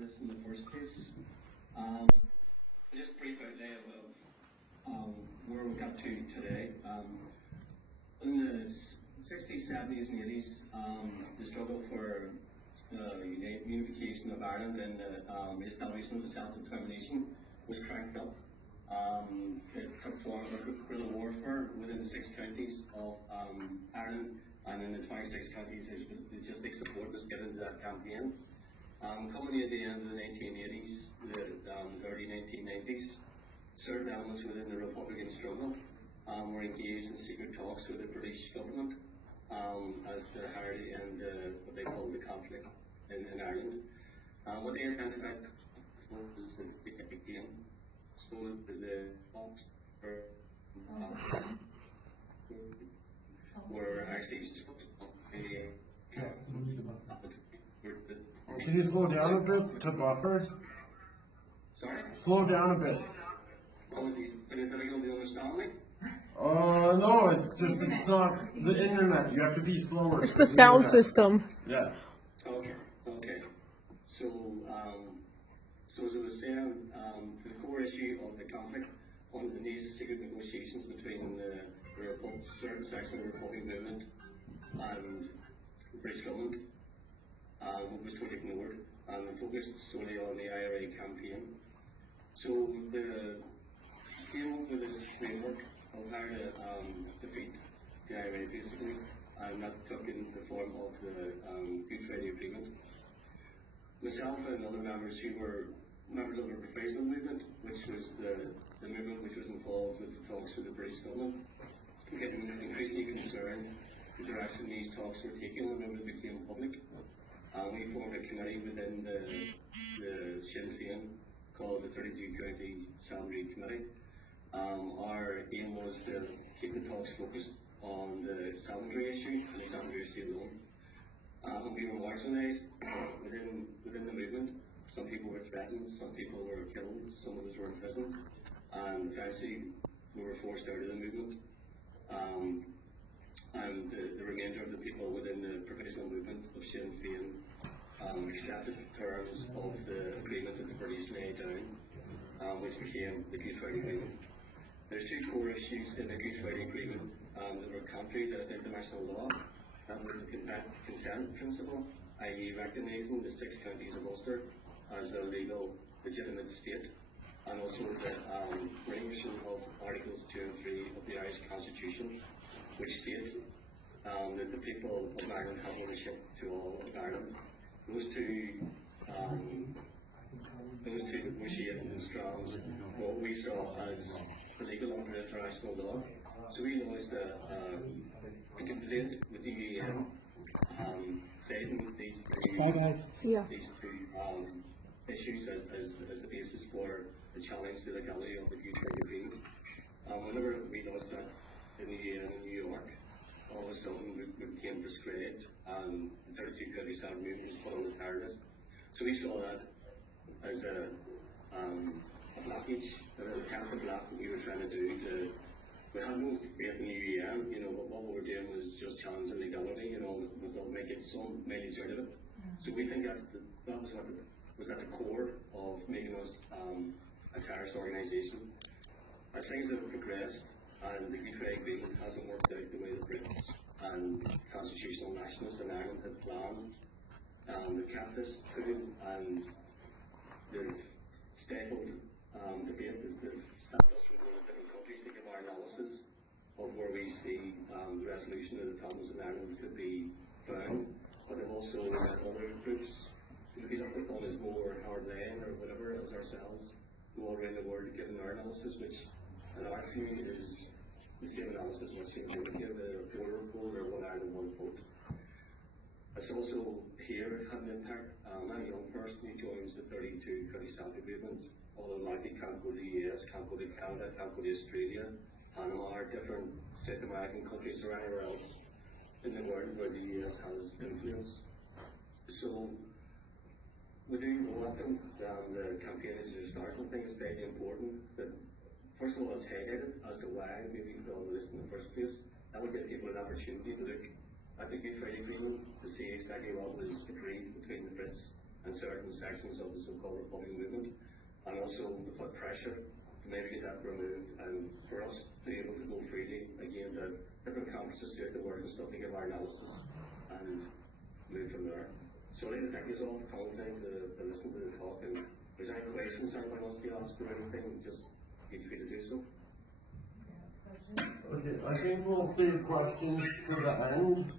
this in the first place. Just a brief outlay of where we got to today. In the 60s, 70s, and 80s, the struggle for unification of Ireland and the establishment of self-determination was cranked up. It took form of guerrilla warfare within the 6 counties of Ireland, and in the 26 counties, logistic support was given to that campaign. Coming at the end of the 1980s, the early 1990s, certain elements within the Republican struggle were engaged in secret talks with the British government as they hired in what they called the conflict in Ireland. What they identified was the game. So the talks were actually supposed to be Can you slow down a bit to buffer? Sorry? Slow down a bit. Apologies. Any difficulty understanding? No, it's not the internet. You have to be slower. It's the sound system. Yeah. Okay. So as I was saying, the core issue of the conflict on these secret negotiations between the certain section of the Republican movement and the British government was totally ignored and focused solely on the IRA campaign. So the came up with this framework of how to defeat the IRA basically, and that took in the form of the Good Friday Agreement. Myself and other members who were members of the professional movement, which was the movement which was involved with the talks with the British government, getting increasingly concerned the direction these talks were taking when it became public. We formed a committee within the Sinn Féin called the 32 County Assembly Committee. Our aim was to keep the talks focused on the Salvatory issue and the Salvatory issue alone. We were marginalised within the movement. Some people were threatened, some people were killed, some of us were in prison, and eventually we were forced out of the movement. And the remainder of the people within the professional movement of Sinn Féin accepted the terms of the agreement that the British laid down, which became the Good Friday Agreement. There's 2 core issues in the Good Friday Agreement that were contrary to international law. That was the consent principle, i.e. recognising the 6 counties of Ulster as a legal, legitimate state, and also the relinquishing of Articles 2 and 3 of the Irish Constitution, which state that the people of Ireland have ownership to all of Ireland. Those two negotiating strands what we saw as illegal under international law. So we launched a complaint with the UN citing these two issues as the basis for the challenge to the legality of the Good Friday Agreement. Whenever we launched that in the UN in New York, all of a sudden we became prescribed and the 32 County Assembly movement was put on the terrorist. So we saw that as a blockage, an attempt to block what we were trying to do. We had no faith in the UN, what we were doing was just challenging legality, without making some mileage out of it. So we think that was what was at the core of making us a terrorist organisation. As things have progressed, and the Good Friday Agreement hasn't worked out the way the Brits and constitutional nationalists in Ireland had planned. They've kept us through, and they've stifled debate. They've stopped us from going to different countries to give our analysis of where we see the resolution of the problems in Ireland could be found. But they've also let other groups who be looked upon as more hard-line or whatever as ourselves go all around the world giving our analysis, which in our view is the same analysis which seems to give a border vote or one Ireland, one vote. It's also here had an impact. I'm a young person who joins the 32 County Assembly movement, automatically can't go to the US, can't go to Canada, can't go to Australia, Panama, or different South American countries or anywhere else in the world where the US has influence. So we do welcome the campaign as a start. I think it's very important that first of all it's highlighted as to why maybe we put on the list in the first place. That would give people an opportunity to look at the Good Friday Agreement to see exactly what was agreed between the Brits and certain sections of the so-called Republican movement, and also to put pressure to maybe get that removed, and for us to be able to go freely again to different campuses throughout the world and stuff to give our analysis and move from there. So I'd like to thank you all for coming down to listen to the talk, and if there's any questions anyone wants to ask or anything, just feel free to do so. Okay, I think we'll save questions to the end.